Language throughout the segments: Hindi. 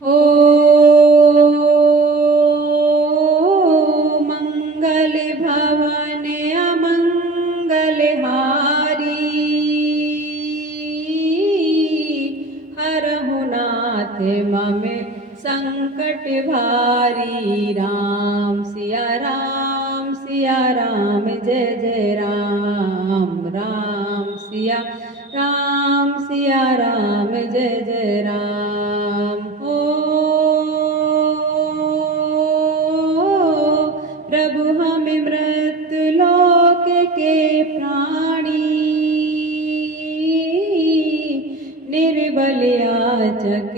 ओ मंगल भवन अमंगल हारी, हरहु नाथ मम संकट भारी। राम सिया राम जय जय राम। राम सिया राम जय जय राम। हो प्रभु हम मृत्यु लोक के प्राणी, निर्बल याचक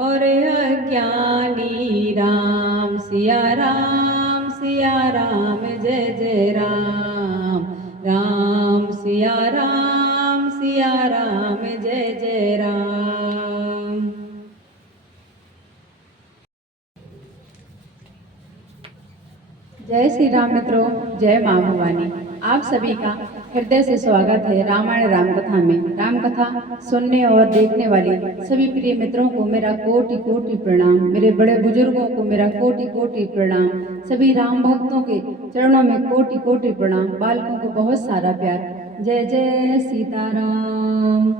और अज्ञानी। राम सिया राम जय जय राम। राम सिया राम जय जय राम। जय श्री राम मित्रों, जय माँ भवानी। आप सभी का हृदय से स्वागत है रामायण रामकथा में। रामकथा सुनने और देखने वाले सभी प्रिय मित्रों को मेरा कोटि कोटि प्रणाम। मेरे बड़े बुजुर्गों को मेरा कोटि कोटि प्रणाम। सभी राम भक्तों के चरणों में कोटि कोटि प्रणाम। बालकों को बहुत सारा प्यार। जय जय सीताराम।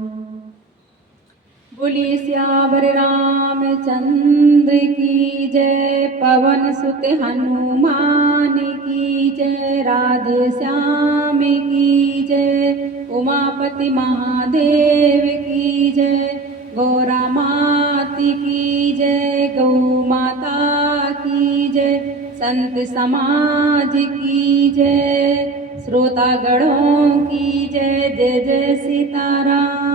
बोलिए सियावर रामचंद्र की जय। पवन सुत हनुमान की जय। राधे श्याम की जय। उमापति महादेव की जय। गौरा माती की जय। गौ माता की जय। संत समाज की जय। श्रोतागणों की जय। जय जय सीताराम।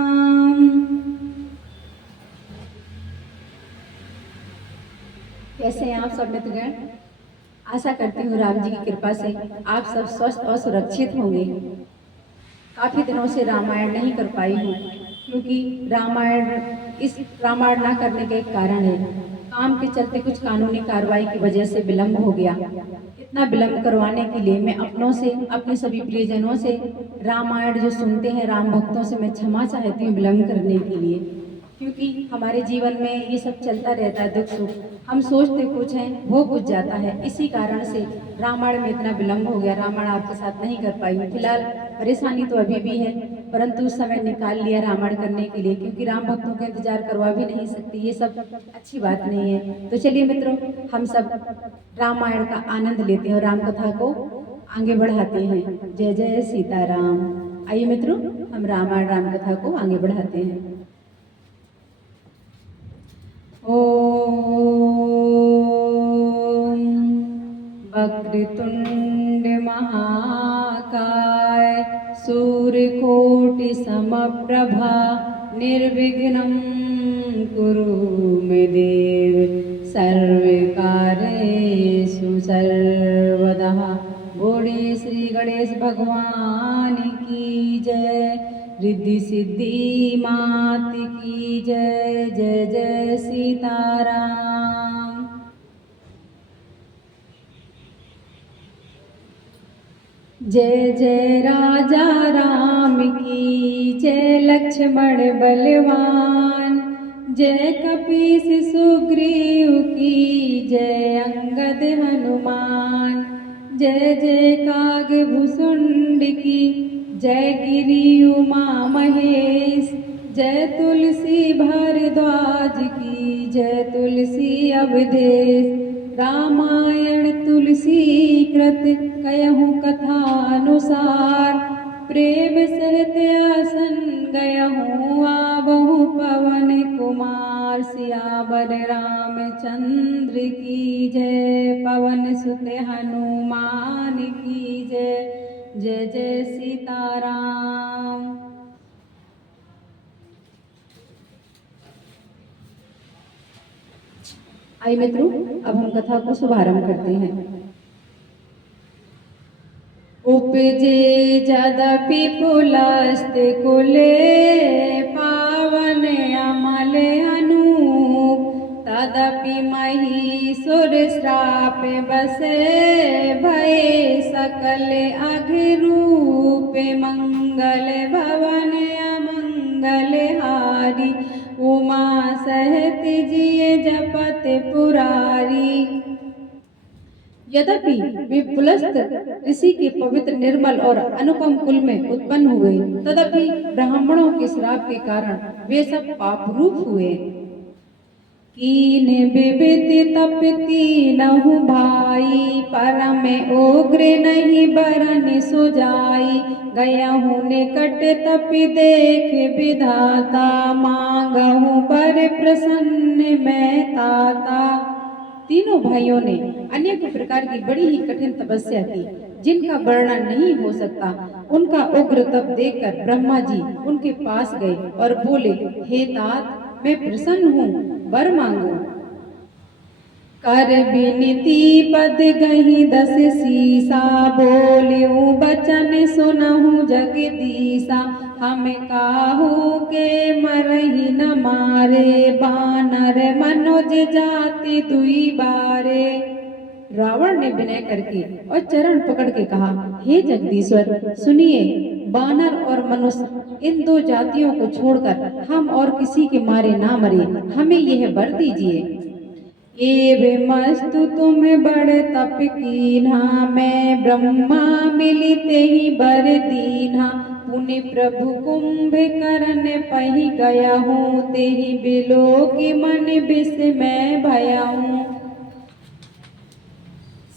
कैसे हैं आप सब मित्रगण? आशा करती हूँ राम जी की कृपा से आप सब स्वस्थ और सुरक्षित होंगे। काफ़ी दिनों से रामायण नहीं कर पाई हूँ, क्योंकि रामायण ना करने का एक कारण है। काम के चलते कुछ कानूनी कार्रवाई की वजह से विलंब हो गया। इतना विलंब करवाने के लिए मैं अपनों से, अपने सभी प्रियजनों से, रामायण जो सुनते हैं राम भक्तों से मैं क्षमा चाहती हूँ विलंब करने के लिए, क्योंकि हमारे जीवन में ये सब चलता रहता है, दुख सुख। हम सोचते कुछ हैं, हो कुछ जाता है। इसी कारण से रामायण में इतना विलंब हो गया। रामायण आपके साथ नहीं कर पाई हूँ। फिलहाल परेशानी तो अभी भी है, परंतु समय निकाल लिया रामायण करने के लिए, क्योंकि राम भक्तों का इंतजार करवा भी नहीं सकती। ये सब अच्छी बात नहीं है। तो चलिए मित्रों, हम सब रामायण का आनंद लेते हैं और राम कथा को आगे बढ़ाते हैं। जय जय सीताराम। आइए मित्रों, हम रामायण राम कथा को आगे बढ़ाते हैं। ओम वक्रतुंड महाकाय सूर्यकोटि समप्रभा निर्विघ्नं कुरु मे देव सर्वकार्येषु सर्वदा। बोलिए श्री गणेश भगवान की जय। रिद्धि सिद्धि मात की जय। जय जय सीताराम। जय जय राजा राम की जय। लक्ष्मण बलवान जय। कपीस सुग्रीव की जय। अंगद हनुमान जय। जय काग भुसुंड की जय। गिरि उमा महेश जय। तुलसी भारद्वाज की जय। तुलसी अवधेश रामायण तुलसी कृत कयहु कथानुसार। प्रेम सहित आसन गयहूँ आवहु पवन कुमार। सियावर रामचंद्र की जय। पवन सुत हनुमान की जय। जय जय सीताराम। आइए मित्रों, अब हम कथा को शुभारंभ करते हैं। उपजे यद्यपि पुलस्त कुले पावन अमल अनूप। तदपि महिषुर श्राप बसे भय सकल अघरूप। मंगल भवन अमंगल हारी उमा सहित जिए जपत पुरारी। यद्यपि वे पुलस्त ऋषि के पवित्र निर्मल और अनुपम कुल में उत्पन्न हुए, तथापि ब्राह्मणों के श्राप के कारण वे सब पाप रूप हुए। कीन विविध तपती नहु भाई, परम उग्र नहीं बरन सुजाई। गया हूँ निकट तपि देख विधाता, मांगहूँ बर प्रसन्न मैं ताता। तीनों भाइयों ने अनेक प्रकार की बड़ी ही कठिन तपस्या की, जिनका वर्णन नहीं हो सकता। उनका उग्र तप देखकर ब्रह्मा जी उनके पास गए और बोले, हे तात, मैं प्रसन्न हूँ, वर मांगो। कर विनती पद गही दस सीसा, बोलियो बचन सुनहु जगदीसा। हम काहू के मरही न मारे, बानर मनोज जाति दुई बारे। रावण ने विनय करके और चरण पकड़ के कहा, हे जगदीश्वर, सुनिए, बानर और मनुष्य इन दो जातियों को छोड़कर हम और किसी के मारे ना मरे, हमें यह वर दीजिए। ये मस्तु तुम बड़ तप कीन्हा, मैं ब्रह्मा मिलिते ही बर दीन्हा। पुनि प्रभु कुंभकर्ण पही गया हूँ, तेहि बिलो के मन विस्मय भया हूँ।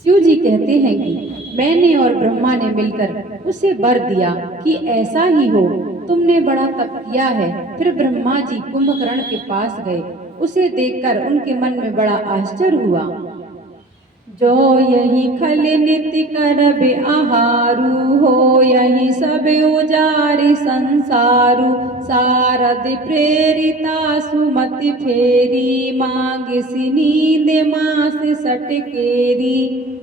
शिव जी कहते हैं कि मैंने और ब्रह्मा ने मिलकर उसे वर दिया कि ऐसा ही हो, तुमने बड़ा तप किया है। फिर ब्रह्मा जी कुंभकर्ण के पास गए, उसे देखकर उनके मन में बड़ा आश्चर्य हुआ। जो यही खल नित्य करबे आहारू, हो यही सब उजारि संसारू। सारद प्रेरिता सुमति फेरी, मांगे सी नींद मास सटकेरी।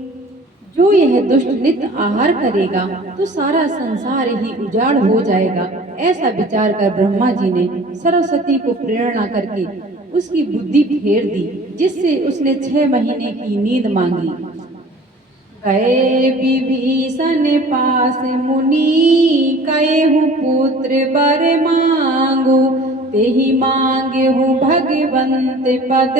जो यह दुष्ट नित्य आहार करेगा तो सारा संसार ही उजाड़ हो जाएगा। ऐसा विचार कर ब्रह्मा जी ने सरस्वती को प्रेरणा करके उसकी बुद्धि फेर दी, जिससे उसने 6 महीने की नींद मांगी। गए विभीषण पास मुनि, कहेहु पुत्र वर मांगो। तेहि मांगे हूँ भगवंत पद,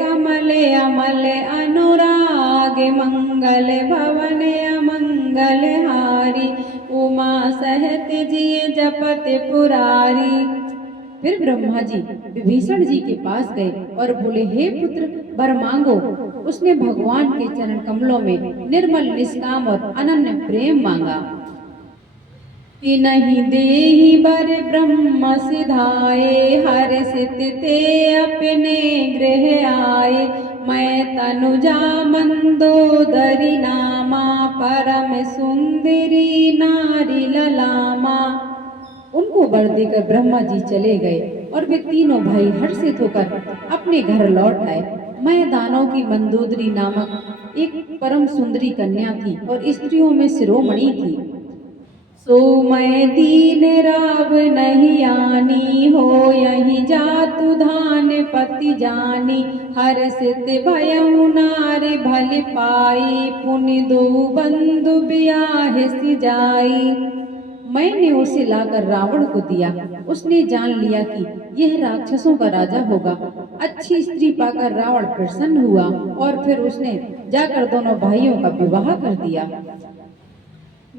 कमल अमल अनुराग। मंगल भवन अमंगल हारी, उमा सहत जिए जपत पुरारी। फिर ब्रह्मा जी विभीषण जी के पास गए और बोले, हे पुत्र, वर मांगो। उसने भगवान के चरण कमलों में निर्मल निष्काम और अनन्य प्रेम मांगा। कि नहीं देहि वर ब्रह्म सिधाए, हर्षित ते अपने गृह आए। मैं तनुजा मंदोदरी नामा, परम सुंदरी नारी ललामा। उनको वर देकर ब्रह्मा जी चले गए और वे तीनों भाई हर्षित होकर अपने घर लौट आए। मैं दानव की मंदोदरी नामक एक परम सुंदरी कन्या थी और स्त्रियों में शिरोमणि थी। सो मैं दीन राव नहीं आनी, हो यही जातु धान पति जानी। हर्षित भयउ नारी भल पाई, पुनि दो बंधु ब्याह सि जाई। मैंने उसे लाकर रावण को दिया। उसने जान लिया कि यह राक्षसों का राजा होगा। अच्छी स्त्री पाकर रावण प्रसन्न हुआ और फिर उसने जाकर दोनों भाइयों का विवाह कर दिया।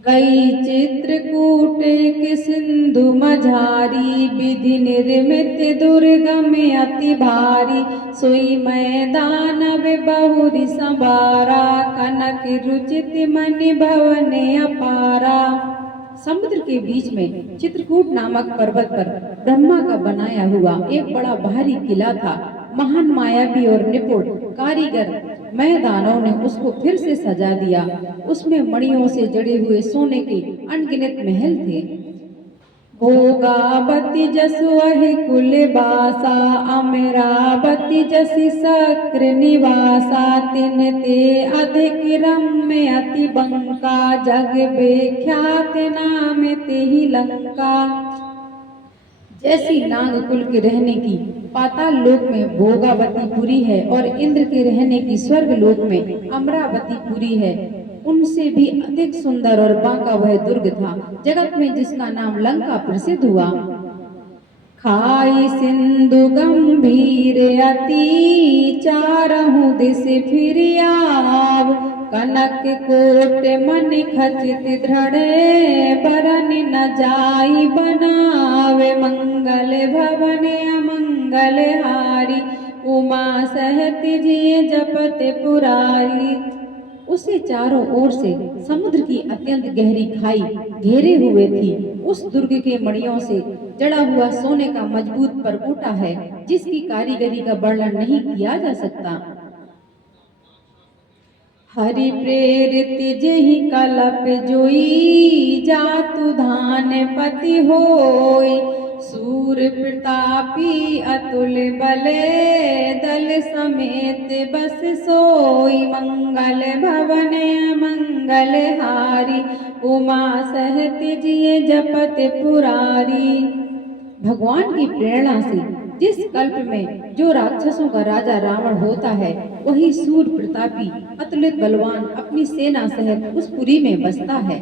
गई चित्रकूट के सिंधु मझारी, विधि निर्मित दुर्गम अति भारी। सोई मैदान बहुरी संबारा, कनक रुचित मणि भवन अपारा। समुद्र के बीच में चित्रकूट नामक पर्वत पर ब्रह्मा का बनाया हुआ एक बड़ा भारी किला था। महान मायावी और निपुण कारीगर मैं दानव ने उसको फिर से सजा दिया। उसमें मणियों से जड़े हुए सोने के अनगिनत महल थे। भोगावती जसु अहि कुल बासा, अमरावती जसि सक्र निवासा। तिन ते अधिक रम्य अति बंका, जग विख्यात नाम तेहि लंका। जैसी नाग कुल के रहने की पाताल लोक में भोगावती पुरी है और इंद्र के रहने की स्वर्ग लोक में अमरावती पुरी है, उनसे भी अधिक सुंदर और बांका वह दुर्ग था, जगत में जिसका नाम लंका प्रसिद्ध हुआ। खाई सिंधु गंभीर अति चारहु दिस फिर आव कनक कोट मन खचित दृढ़ बरन न जाई बनावे मंगल भवन अमंगल हारी उमा सहत जिय जपत पुरारी। उसे चारों ओर से समुद्र की अत्यंत गहरी खाई घेरे हुए थी। उस दुर्ग के मणियों से जड़ा हुआ सोने का मजबूत परकोटा है जिसकी कारीगरी का वर्णन नहीं किया जा सकता। हरि प्रेरित जेहि कलप जोई जातु धान पति होई सूर प्रतापी अतुल बले दल समेत बस सोई मंगल भवन मंगल हारी उमा सहत जिय जपत पुरारी। भगवान की प्रेरणा से जिस कल्प में जो राक्षसों का राजा रावण होता है वही सूर प्रतापी अतुलित बलवान अपनी सेना सहित उस पुरी में बसता है।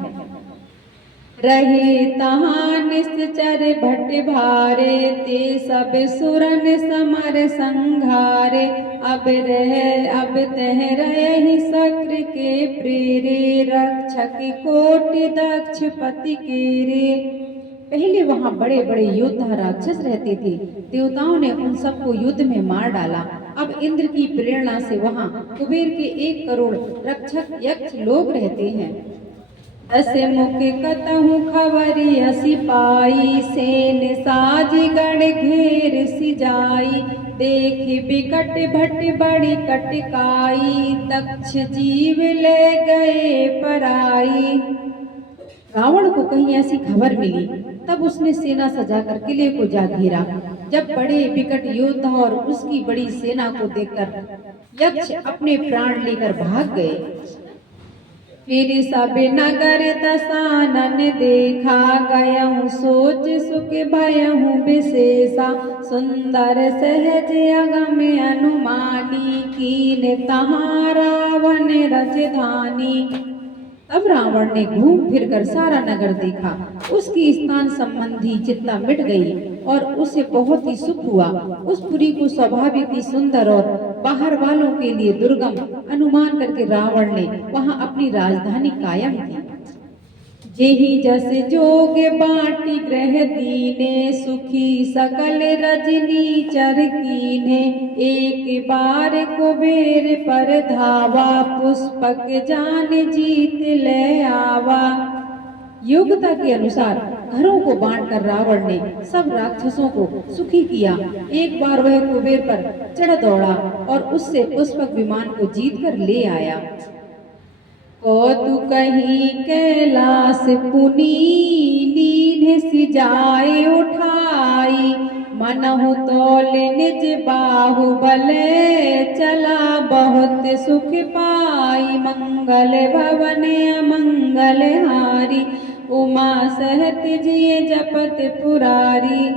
रहे तहाँ निश्चर भट भारे ते सब सुरन समर संघारे अब तह रही शक्र के प्रेरे रक्षक कोटि दक्ष पति केरे। पहले वहां बड़े बड़े योद्धा राक्षस रहते थे, देवताओं ने उन सबको युद्ध में मार डाला। अब इंद्र की प्रेरणा से वहां कुबेर के 1 करोड़ रक्षक यक्ष लोग रहते हैं। दस मुख कतहु खबरिया सिपाही सेन साजी गण घेर सी जाई देख बिकट भट बड़ी कटकाई तक्ष जीव ले गए पराई। रावण को कहीं ऐसी खबर मिली, तब उसने सेना सजाकर किले को जा घेरा। जब बड़े विकट योद्धा और उसकी बड़ी सेना को देखकर यक्ष अपने प्राण लेकर भाग गए। फिर सब नगर दसानन देखा गयहु सोच सुख भयहु विशेषा सुंदर सहज अगम अनुमानी कीन तहाँ रावण राजधानी। तब रावण ने घूम फिरकर सारा नगर देखा, उसकी स्थान संबंधी चिंता मिट गई और उसे बहुत ही सुख हुआ। उस पुरी को स्वाभाविक ही सुंदर और बाहर वालों के लिए दुर्गम अनुमान करके रावण ने वहां अपनी राजधानी कायम की। जेहि जस जोग बाटी ग्रह दीने सुखी सकल रजनी चर कीने एक बार कुबेर पर धावा पुष्पक जान जीत ले आवा। योग्यता के अनुसार घरों को बांटकर रावण ने सब राक्षसों को सुखी किया। एक बार वह कुबेर पर चढ़ दौड़ा और उससे पुष्पक विमान को जीत कर ले आया। कौतुक कहीं कैलाश पुनी नींद सी जाए उठाई मनहु तौल निज बाहुबल चला बहुत सुख पाई मंगल भवन अमंगल हारी उमा सहत जिय जपत पुरारी।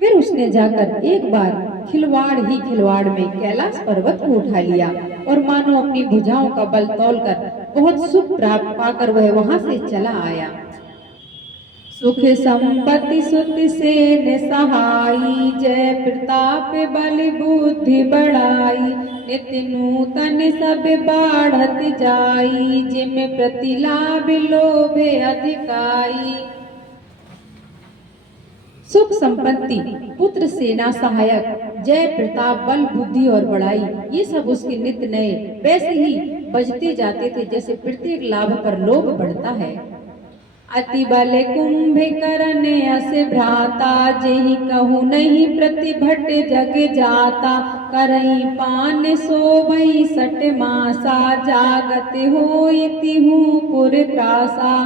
फिर उसने जाकर एक बार खिलवाड़ ही खिलवाड़ में कैलाश पर्वत को उठा लिया और मानो अपनी भुजाओं का बल तौलकर बहुत सुख प्राप्त पाकर वह वहां से चला आया। सुख संपत्ति सुत सेन सहाई जय प्रताप बल बुद्धि बढ़ाई नित्य नूतन सब बाढ़त जाई जिम प्रतिलाभ लोभे अधिकाई। सुख संपत्ति पुत्र सेना सहायक जय प्रताप बल बुद्धि और बड़ाई ये सब उसके नित्य नए वैसे ही बजते जाते थे जैसे प्रत्येक लाभ पर लोभ बढ़ता है। अति बल कुंभकर्ण अस भ्राता जेहि कहु नहीं प्रतिभट जग जाता करई पान सोभई सट मासा जागत होई तिहु पुर त्रासा।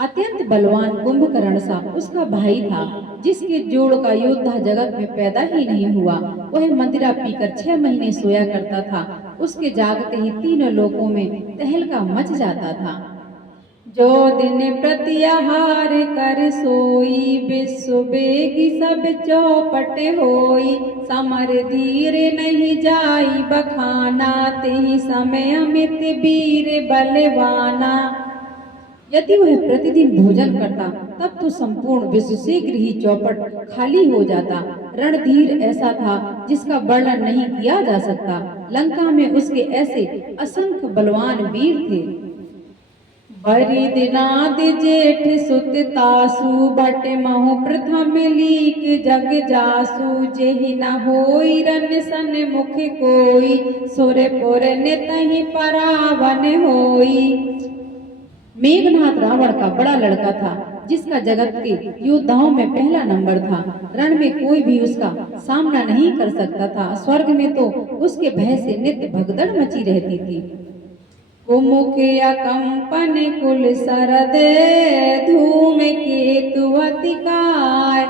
अत्यंत बलवान कुंभकर्ण सा उसका भाई था जिसके जोड़ का योद्धा जगत में पैदा ही नहीं हुआ। वह मदिरा पीकर 6 महीने सोया करता था। उसके जागते ही तीनों लोकों में तहलका मच जाता था। जो दिन प्रति आहार कर सोई विश्व बेगी सब चौपट होई समर धीर नहीं जाई बखाना तेहि समय अमित वीर बलवाना। यदि वह प्रतिदिन भोजन करता तब तो संपूर्ण विश्व शीघ्र ही चौपट खाली हो जाता। रणधीर ऐसा था जिसका वर्णन नहीं किया जा सकता। लंका में उसके ऐसे असंख्य बलवान वीर थे। बरिदिनाथ जेठ सुत तासु बट महु प्रथम लीक जग जासु जेहि न होई रन सन मुख कोई सुरपुर नितहि परावन होई। मेघनाथ रावण का बड़ा लड़का था जिसका जगत के योद्धाओं में पहला नंबर था। रण में कोई भी उसका सामना नहीं कर सकता था। स्वर्ग में तो उसके भय से नित्य भगदड़ मची रहती थी। कुमुख अकंपन कुल सरद धूम केतु अतिकाय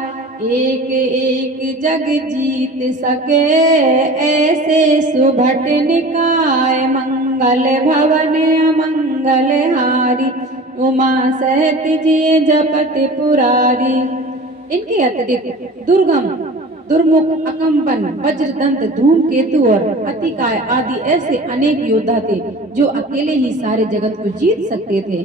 एक एक जग जीत सके ऐसे सुभट निकाय मंगल भवन अमंगल हारी उमा सहत जिय जपत पुरारी। इनके अतिरिक्त दुर्गम दुर्मुख अकंपन वज्रदंत धूमकेतु और अतिकाय आदि ऐसे अनेक योद्धा थे जो अकेले ही सारे जगत को जीत सकते थे।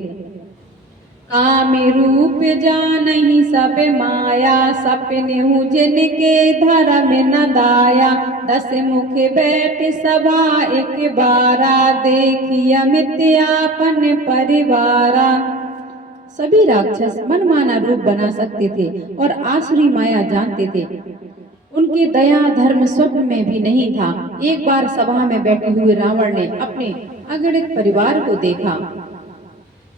कामि रूप जानहि सब माया सपने जिनके धर्म न दाया 10 मुख बैठ सभा एक बारा देखिय मित्यापन परिवारा। सभी राक्षस मनमाना रूप बना सकते थे और आसुरी माया जानते थे। उनके दया धर्म स्वप्न में भी नहीं था। एक बार सभा में बैठे हुए रावण ने अपने अगणित परिवार को देखा।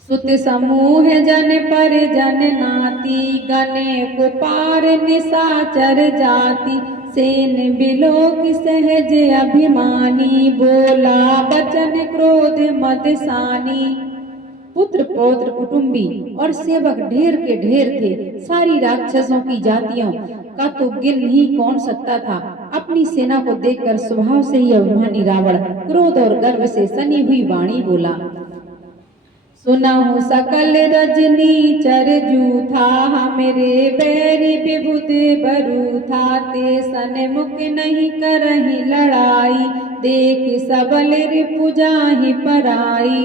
सुत समूह जन पर जन नाती गने कुपार निशाचर जाति सेन बिलोक सहज अभिमानी बोला बचन क्रोध मदसानी। पुत्र पौत्र कुटुंबी और सेवक ढेर के ढेर थे। सारी राक्षसों की जातियों का तो गिन ही कौन सकता था। अपनी सेना को देखकर स्वभाव से ही अभिमानी रावण क्रोध और गर्व से सनी हुई वाणी बोला। सुनहु सकल रजनी चर जूथा मेरे बैरी विभुत बरूथा ते सन मुख नहीं करहि लड़ाई देख सबल रिपु जाहि पराई।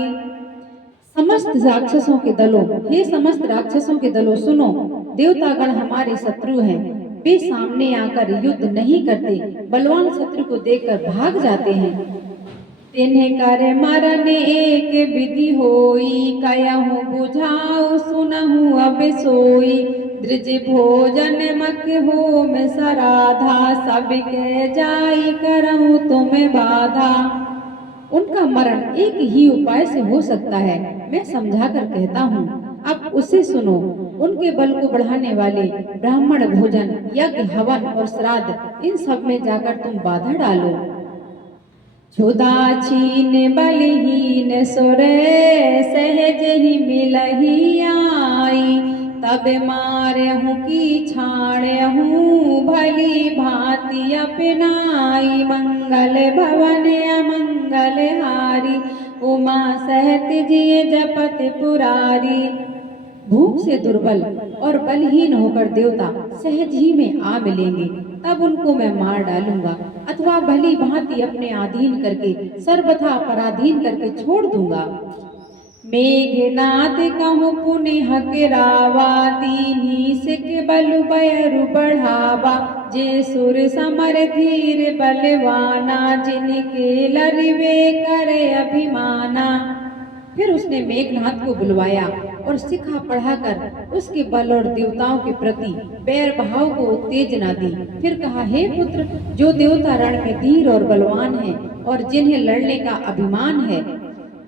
समस्त राक्षसों के दलों, हे समस्त राक्षसों के दलों सुनो, देवतागण हमारे शत्रु हैं। वे सामने आकर युद्ध नहीं करते, बलवान शत्रु को देखकर भाग जाते हैं। तिन्ह कर मरन एक विधि होई कयहु बुझाऊ सुनहु अब सोई द्रिज भोजन मख होम सराधा सब के जाई करहु तुम बाधा। उनका मरण एक ही उपाय से हो सकता है, मैं समझा कर कहता हूँ, अब उसे सुनो। उनके बल को बढ़ाने वाले ब्राह्मण भोजन यज्ञ हवन और श्राद्ध इन सब में जाकर तुम बाधा डालो। क्षुधा छीन बलहीन सुरे सहज ही मिलही आई तब मारहूँ की छाड़हूँ भली भांति अपनाई मंगल भवन अमंगल हारी उमा सहत जिय जपत पुरारी। भूख से दुर्बल और बलहीन होकर देवता सहज ही में आ मिलेंगे, तब उनको मैं मार डालूंगा अथवा भली भांति अपने अधीन करके सर्वथा पराधीन करके छोड़ दूंगा। मेघनाथ कहूँ पुण्य हकरावा दीनी सिख बलु बैरु बढ़ावा जे सुर समर धीर बलवाना जिनके लरिवे करे अभिमाना। फिर उसने मेघनाथ को बुलवाया और सिखा पढ़ाकर उसके बल और देवताओं के प्रति बैर भाव को उत्तेजना दी। फिर कहा, हे पुत्र, जो देवता रण में धीर और बलवान हैं और जिन्हें लड़ने का अभिमान है,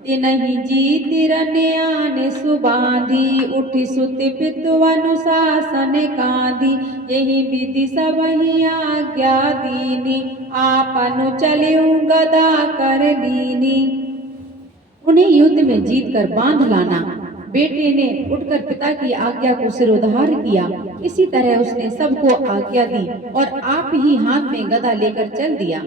तिनहि जीत रनयान सुबांधी उठि सुत पितु अनुशासन कांधी यही विधि सबहि आज्ञा दीनी आपनु चलिउ गदा कर लीनी। उन्हें युद्ध में जीत कर बांध लाना। बेटे ने उठकर पिता की आज्ञा को सिरोधार किया। इसी तरह उसने सबको आज्ञा दी और आप ही हाथ में गदा लेकर चल दिया।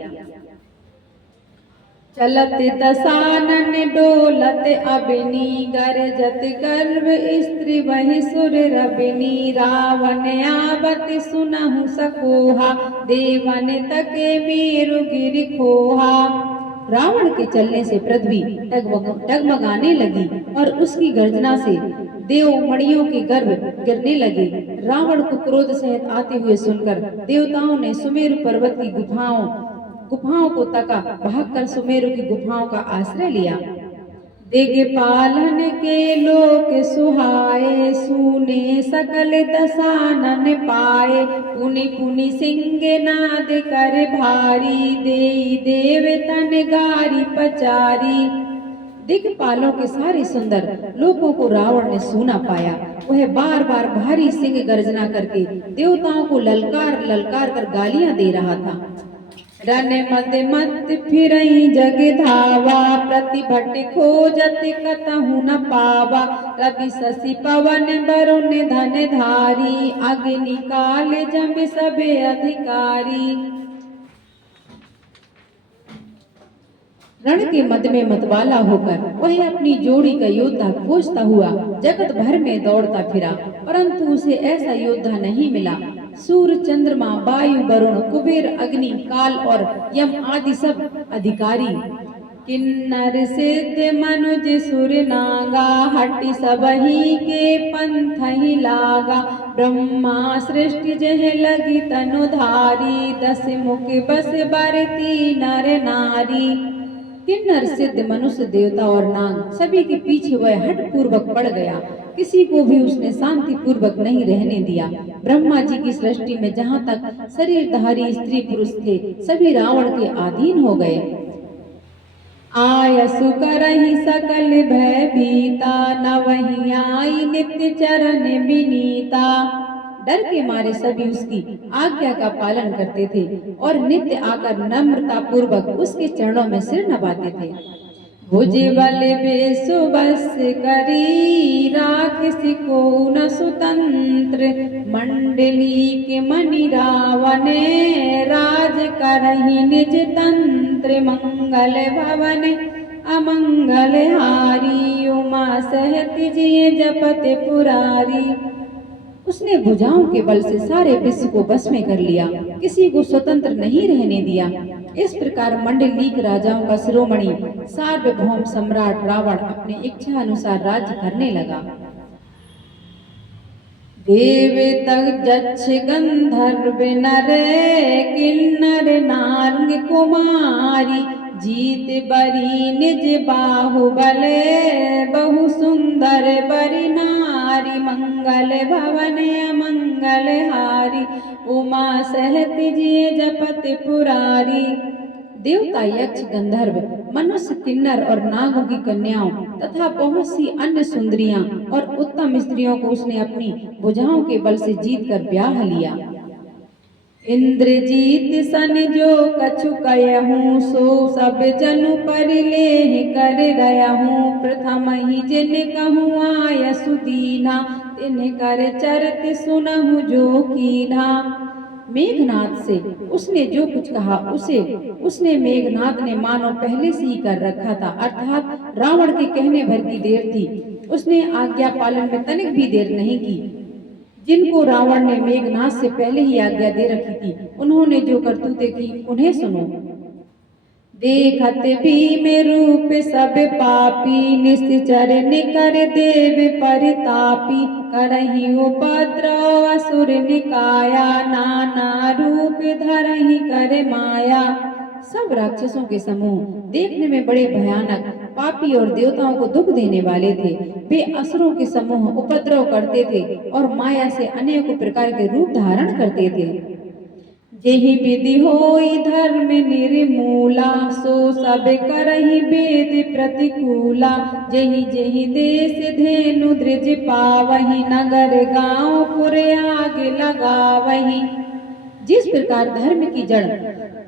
चलत दसानन डोलत अबिनी गरजत गर्भ स्त्री वही सुर रबिनी रावण आवत सुनहु सकोहा देवन तके मेरु गिर खोहा। रावण के चलने से पृथ्वी डगमगाने लगी और उसकी गर्जना से देव मणियों के गर्भ गिरने लगे। रावण को क्रोध सहित आते हुए सुनकर देवताओं ने सुमेरु पर्वत की गुफाओं को तका, भागकर सुमेरु की गुफाओं का आश्रय लिया। दिग पालन के लोक सुहाए, सूने सकल दसानन पाए। पुनि पुनि सिंह नाद कर भारी, देई देव तन गारी पचारी। दिक्पालों के सारे सुंदर लोगों को रावण ने सूना पाया। वह बार बार भारी सिंह गर्जना करके देवताओं को ललकार ललकार कर गालियां दे रहा था। रन मद मत फिरई जग धावा, प्रतिभट खोजत कतहु न पावा। रवि शशि पवन वरुण धन धारी, अग्नि काल जम सबे अधिकारी। रण के मद में मतवाला होकर वह अपनी जोड़ी का योद्धा खोजता हुआ जगत भर में दौड़ता फिरा, परंतु उसे ऐसा योद्धा नहीं मिला। सूर्य, चंद्रमा, वायु, वरुण, कुबेर, अग्नि, काल और यम आदि सब अधिकारी। किन्नर सिद्ध मनुज सुर नागा, हटि सबही के पंथ ही लागा। ब्रह्मा सृष्टि जह लगी तनुधारी, दस मुख बस बरती नर नारी। किन्नर सिद्ध मनुष्य, देवता और नाग सभी के पीछे वह हठ पूर्वक पड़ गया। किसी को भी उसने शांति पूर्वक नहीं रहने दिया। ब्रह्मा जी की सृष्टि में जहाँ तक शरीरधारी स्त्री पुरुष थे, सभी रावण के अधीन हो गए। आयसु करहि सकल भय भीता, न वही आई नित्य चरण विनीता। डर के मारे सभी उसकी आज्ञा का पालन करते थे और नित्य आकर नम्रता पूर्वक उसके चरणों में सिर नवाते थे। भुज बल बेसु बस करी, राखसी को न स्वतंत्र। मंडली के मणि रावण, राज करहि निज तंत्र। मंगल भवन अमंगल हारी, उमा सहति जिय जपत पुरारी। उसने भुजाओं के बल से सारे विश्व को बस में कर लिया, किसी को स्वतंत्र नहीं रहने दिया। इस प्रकार मंडलीक राजाओं का शिरोमणि सार्वभौम सम्राट रावण अपनी इच्छा अनुसार राज्य करने लगा। देव तक जक्ष गंधर्व नर, किन्नर नारंग कुमारी। जीत बरी निज बाहुबल, बहु सुंदर बरी नारी। मंगल भवन अमंगल हारी, उमा सहति जिय जपत पुरारी। देवता, यक्ष, गंधर्व, मनुष्य, किन्नर और नागों की कन्याओं तथा बहुत सी अन्य सुंदरियां और उत्तम स्त्रियों को उसने अपनी भुजाओं के बल से जीत कर ब्याह लिया। इंद्रजीत सन जो कछु कयहूँ, सो सब जनु परिलेह कर रहूँ। प्रथम ही जिन कहूँ आयसु दीना, तिन कर चरित सुनहु जो कीना। मेघनाथ से उसने जो कुछ कहा उसे उसने मेघनाथ ने मानो पहले से ही कर रखा था, अर्थात रावण के कहने भर की देर थी। उसने आज्ञा पालन में तनिक भी देर नहीं की। जिनको रावण ने मेघनाथ से पहले ही आज्ञा दे रखी थी, उन्होंने जो करतूतें की उन्हें सुनो। देखत भी में रूप सब पापी, निश्चर निकर देव परितापी। करहि उपद्रव असुर निकाया, नाना रूप धरहि कर माया। सब राक्षसों के समूह देखने में बड़े भयानक, पापी और देवताओं को दुख देने वाले थे। वे असुरों के समूह उपद्रव करते थे और माया से अनेक प्रकार के रूप धारण करते थे। जेहि विधि होई धर्म निर्मूला, सो सब करहि वेद प्रतिकूला। जेहि जेहि देश धेनु द्रिज पावहि, नगर गांव पुर आग लगावहि। जिस प्रकार धर्म की जड़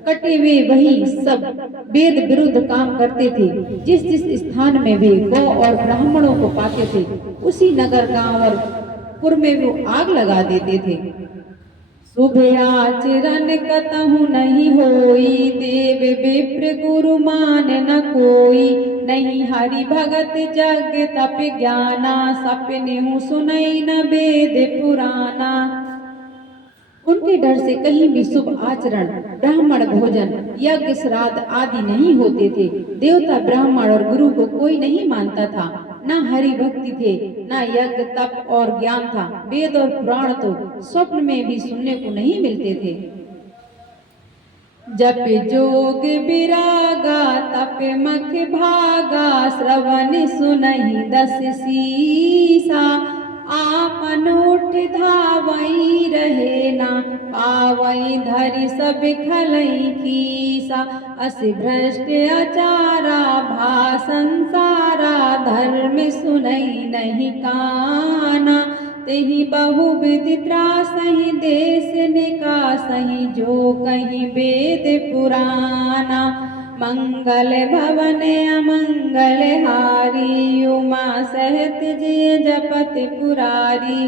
कटे वे वही सब वेद विरुद्ध काम करते थे। जिस जिस स्थान में वे गौ और ब्राह्मणों को पाते थे, उसी नगर गांव और पुर में वो आग लगा देते थे। शुभ आचरण कतहु नहीं होई, देव विप्र गुरु मान न कोई। नहीं हरि भगत जग तप ज्ञाना, सपनेहु सुनई न वेद पुराना। उनके डर से कहीं भी शुभ आचरण, ब्राह्मण भोजन, यज्ञ, श्राद्ध आदि नहीं होते थे। देवता, ब्राह्मण और गुरु को कोई नहीं मानता था। ना हरि भक्ति थे, ना यज्ञ तप और ज्ञान था। वेद और पुराण तो स्वप्न में भी सुनने को नहीं मिलते थे। जप जोग विरागा तप मख भागा, श्रवण सुनहि दस सीसा। आपन उठ धावई रहे ना, पावई धरि सब खलई कीसा। अस भ्रष्ट अचारा भा संसारा, धर्म सुनई नहीं काना। तेहि बहुविध त्रासहि देश निकासहि, जो कहीं वेद पुराना। मंगल भवन अमंगल हारी, उमा सहत जिय जपत पुरारी।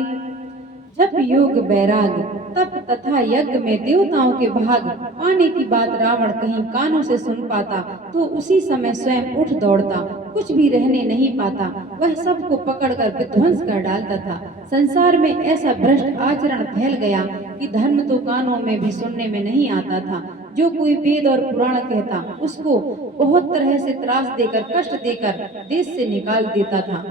जप योग बैराग तप तथा यज्ञ में देवताओं के भाग पाने की बात रावण कहीं कानों से सुन पाता तो उसी समय स्वयं उठ दौड़ता, कुछ भी रहने नहीं पाता। वह सबको पकड़कर विध्वंस कर डालता था। संसार में ऐसा भ्रष्ट आचरण फैल गया कि धर्म तो कानों में भी सुनने में नहीं आता था। जो कोई वेद और पुराण कहता उसको बहुत तरह से त्रास देकर, कष्ट देकर देश से निकाल देता था।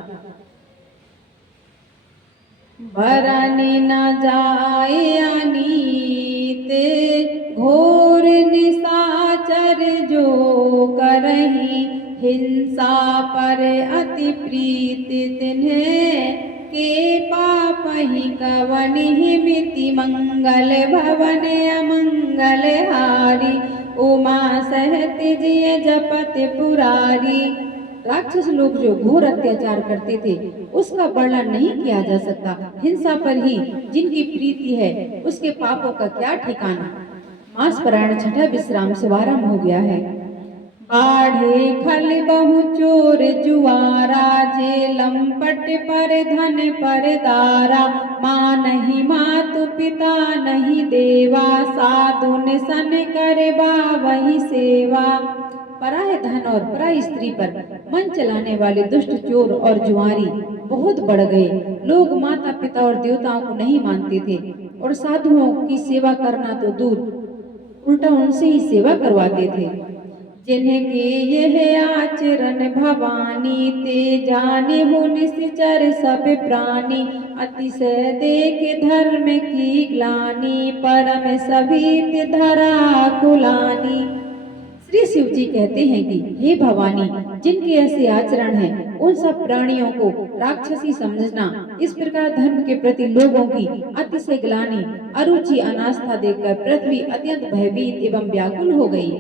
भरनी न जाए अनीत, घोर निशाचर जो करही। हिंसा पर अति प्रीत तिन्हें, के पापहि कवन हिमिति। मंगल भवन अमंगल हारी, उमा सहत जिय जपत पुरारी। राक्षस लोग जो घोर अत्याचार करते थे उसका वर्णन नहीं किया जा सकता। हिंसा पर ही जिनकी प्रीति है उसके पापों का क्या ठिकाना। मास परायण छठा विश्राम शुभारंभ हो गया है। बाढ़े खल बहु चोर जुआरा, जे लंपट पर धन पर दारा। माँ नहीं मातु पिता नहीं देवा, साधुन सन करे वही सेवा। पराये धन और पराई स्त्री पर मन चलाने वाले दुष्ट चोर और जुआरी बहुत बढ़ गए। लोग माता पिता और देवताओं को नहीं मानते थे और साधुओं की सेवा करना तो दूर, उल्टा उनसे ही सेवा करवाते थे। जिनके यह आचरण भवानी, ते जाने हो निश्चर सब प्राणी। अतिशय देख धर्म की ग्लानि, परम सभी धरा कुलानी। श्री शिव जी कहते हैं कि हे भवानी, जिनके ऐसे आचरण हैं उन सब प्राणियों को राक्षसी समझना। इस प्रकार धर्म के प्रति लोगों की अतिशय ग्लानि, अरुचि, अनास्था देखकर पृथ्वी अत्यंत भयभीत एवं व्याकुल हो गई।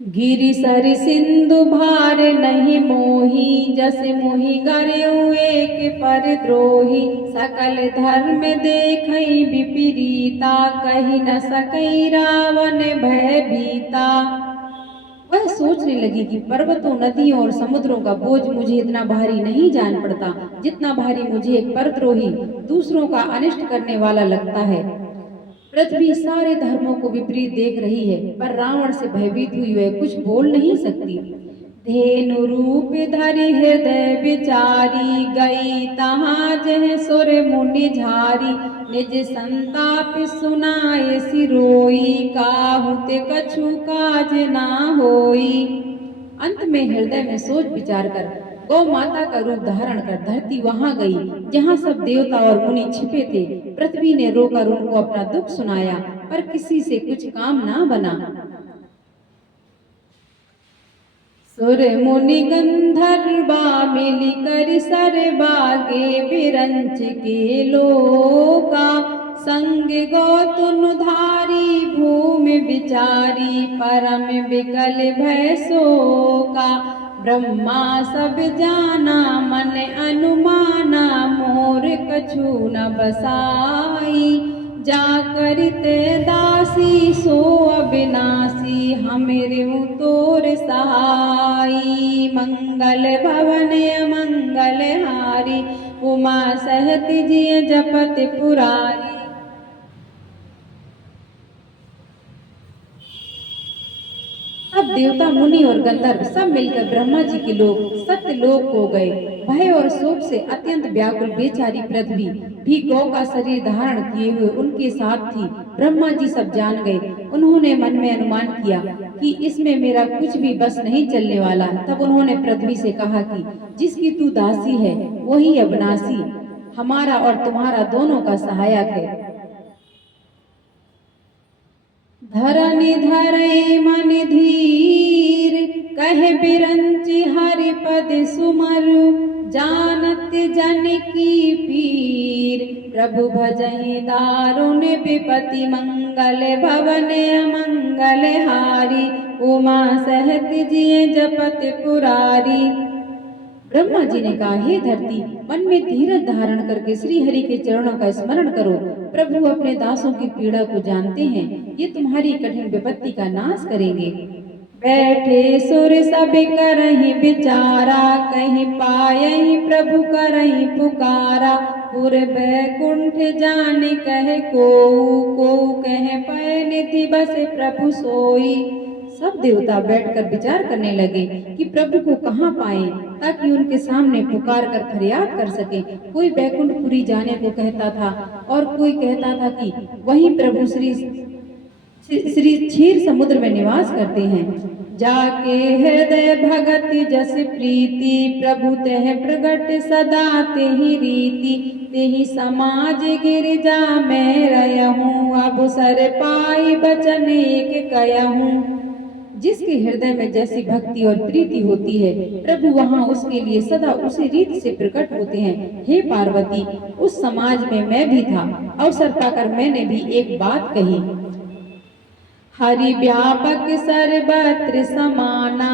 गिरि सर सिंधु भार नहीं मोही, जस मोहि गर्यउ एक पर द्रोही। सकल धर्म देखई विपरीता, कही न सकई रावण भयभीता। वह सोचने लगी कि पर्वतों, नदियों और समुद्रों का बोझ मुझे इतना भारी नहीं जान पड़ता जितना भारी मुझे एक परद्रोही, दूसरों का अनिष्ट करने वाला लगता है। पृथ्वी सारे धर्मों को विपरीत देख रही है, पर रावण से भयभीत हुई वह कुछ बोल नहीं सकती। धेनु रूप धरि हृदय विचारी, गई तहाँ जह सुर मुनि झारी। निज संताप सुनाए सिरोई, काहू ते कछु काज ना होई। अंत में हृदय में सोच विचार कर गौ माता का रूप धारण कर धरती वहां गई जहां सब देवता और मुनि छिपे थे। पृथ्वी ने रोकर उनको अपना दुख सुनाया, पर किसी से कुछ काम ना बना। सुर मुनि गंधर्वा मिली कर सरबागे, विरंच के लोका। संग गौतुन धारी भूमि विचारी, परम विकल भय शोका। ब्रह्मा सब जाना मन अनुमाना, मोर कछु न बसाई। जा करिते दासी सो अविनाशी, हमेरे तोर सहाई। मंगल भवन अमंगल हारी, उमा सहत जिय जपत पुरारी। अब देवता, मुनि और गंधर्व सब मिलकर ब्रह्मा जी के लोक सत्यलोक को गए। भय और शोक से अत्यंत व्याकुल बेचारी पृथ्वी भी गौ का शरीर धारण किए हुए उनके साथ थी। ब्रह्मा जी सब जान गए। उन्होंने मन में अनुमान किया कि इसमें मेरा कुछ भी बस नहीं चलने वाला। तब उन्होंने पृथ्वी से कहा कि जिसकी तू दासी है वही अविनाशी हमारा और तुम्हारा दोनों का सहायक है। धरनि धरे मन धीर कहे बिरंचि हरि पद सुमर जानत जन की पीर प्रभु भजहि दारुण विपति मंगल भवन अमंगल हारी उमा सहत जिय जपत पुरारी। ब्रह्मा जी ने कहा, हे धरती, मन में धीरज धारण करके श्री हरि के चरणों का स्मरण करो। प्रभु अपने दासों की पीड़ा को जानते हैं, ये तुम्हारी कठिन विपत्ति का नाश करेंगे। बैठे सुर सब करहि विचारा कहीं पायहि प्रभु करहि पुकारा पुर बैकुंठ जान कहे को कहे पय निधि बस प्रभु सोई। सब देवता बैठकर विचार करने लगे कि प्रभु को कहाँ पाएं ताकि उनके सामने पुकार कर फरियाद कर सके। कोई बैकुंठपुरी जाने को कहता था और कोई कहता था कि वहीं प्रभु श्री क्षीर समुद्र में निवास करते हैं। जाके हृदय भगत जस प्रीति प्रभु तह प्रगट सदा तेहि रीति तेहि समाज गिरजा में रहूं अब सर पाई बचन एक कहूं। जिसके हृदय में जैसी भक्ति और प्रीति होती है प्रभु वहाँ उसके लिए सदा उसी रीत से प्रकट होते हैं। हे पार्वती, उस समाज में मैं भी था। अवसर पाकर मैंने भी एक बात कही। हरि व्यापक सर्वत्र समाना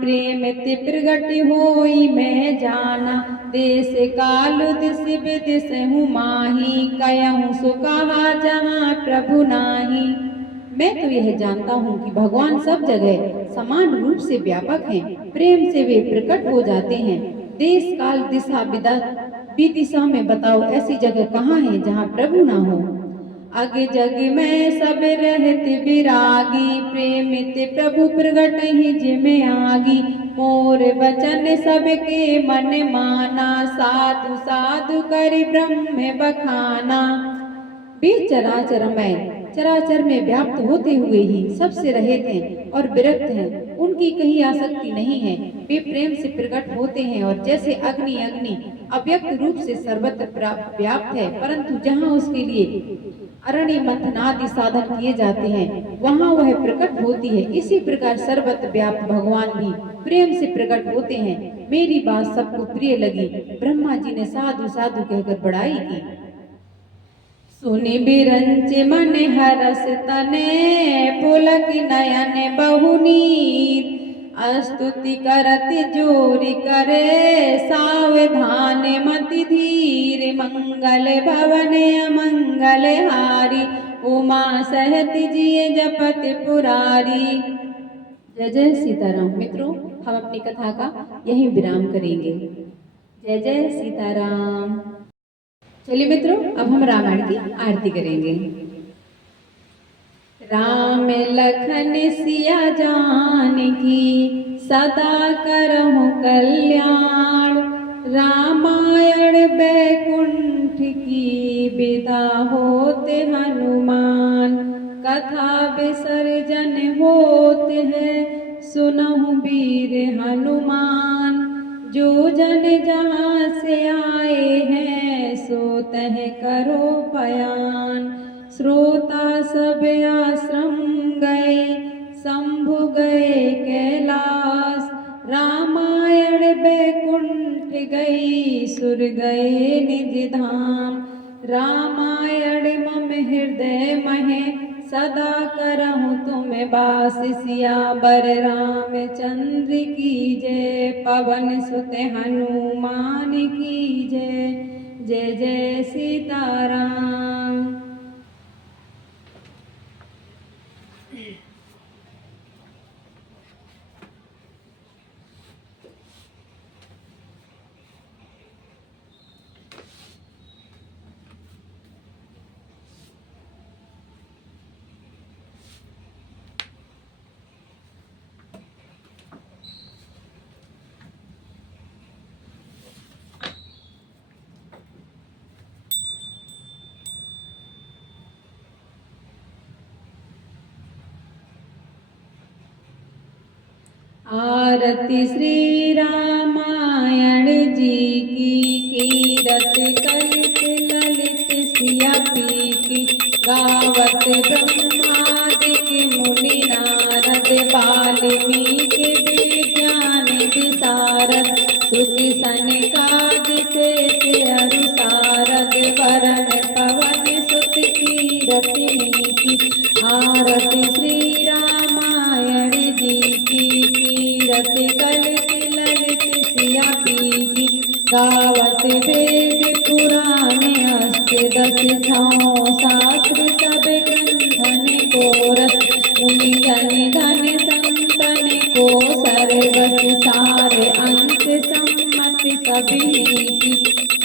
प्रेम ते प्रगट होई मैं जाना देश काल दिस विदिश हूँ माही कयहूँ सो कहा जहाँ प्रभु नाही। मैं तो यह जानता हूँ कि भगवान सब जगह समान रूप से व्यापक हैं, प्रेम से वे प्रकट हो जाते हैं। देश काल दिशा विदिशा में बताओ ऐसी जगह कहाँ है जहाँ प्रभु ना हो। आगे जग में सब रहत विरागी प्रेमित प्रभु प्रगट ही जिमे आगी मोर बचन सबके मन माना साधु साधु करि ब्रह्म बखाना। वे चराचर में व्याप्त होते हुए ही सबसे रहित हैं और विरक्त हैं। उनकी कहीं आसक्ति नहीं है। वे प्रेम से प्रकट होते हैं और जैसे अग्नि अव्यक्त रूप से सर्वत्र व्याप्त है, परंतु जहाँ उसके लिए अरण्य मंथनादि साधन किए जाते हैं वहाँ वह प्रकट होती है। इसी प्रकार सर्वत्र व्याप्त भगवान भी प्रेम से प्रकट होते हैं। मेरी बात सबको प्रिय लगी। ब्रह्मा जी ने साधु साधु कहकर बड़ाई की। सुनि बिरंच मन हरस तने पुलक नयन बहुनीर स्तुति करत जोरि करे सावधान मति धीर मंगल भवन अमंगल हारी उमा सहत जिय जपत पुरारी। जय जय सीताराम। मित्रों, हम अपनी कथा का यही विराम करेंगे। जय जय सीताराम। चलिए मित्रों, अब हम रामायण की आरती करेंगे। राम लखन सिया जानकी सदा करहु कल्याण रामायण बैकुंठ की विदा होते हनुमान कथा विसर्जन होते है सुनहु वीर हनुमान जो जन जहाँ से आए हैं सो तह करो बयान श्रोता सब आश्रम गए शंभु गए कैलाश रामायण बैकुंठ गई सुर गए निज धाम रामायण मम हृदय महे सदा करहु तुम बास सियावर रामचंद्र की जय पवन सुत हनुमान की जय। जय जय सीताराम। आरती श्री रामायण जी की कीरत कलित ललित सिया पी की गावत ब्रह्मादिक मुनि नारद वाल्मीकि विज्ञान विशारद सुखि सनकाद शेष अरु सारद वरण पवन सुत कीरत की आरती श्री रामायण जी की कीरत कलित ललित सिया पी की गावत वेद पुराण अष्ट दस छौ शास्त्र सब ग्रंथन को रस मुनि जन धन संतन को सर्वस सार अंश सम्मत सभी की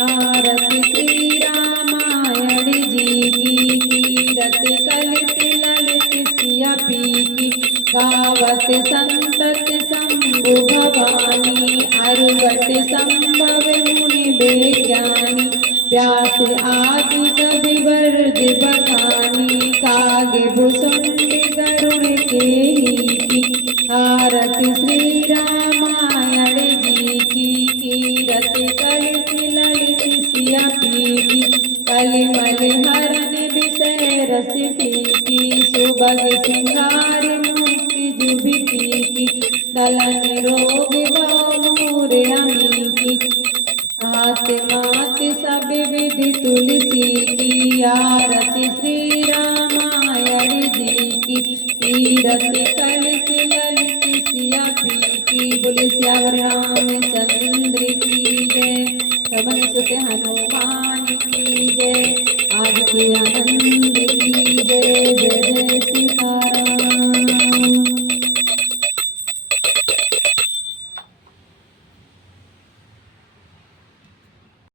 आरती श्री रामायण जी की कीरत कलित ललित सिया पी की गावत संतत शंभु भवानी अरुवट संभव मुनि विज्ञानी व्यास आदि कविवर्ज बखानी कागे भुसुंड गरुड़ केही आरती श्री रामायण जी की कीरत कलित ललित सिया पी की कलिमल हरण विषय रस पीकी सुभग सिंगार मुक्ति जुबी पीकी दलन रोग बामूर अमी की हाथ मात सब विधि तुलसी की आरती श्री रामायण जी की कीरत कलित ललित सिया पी की बोले श्यावर रामचंद्र की जय पवन सुत हनुमान की जय आज के आनंद की जय जय जय सीताराम।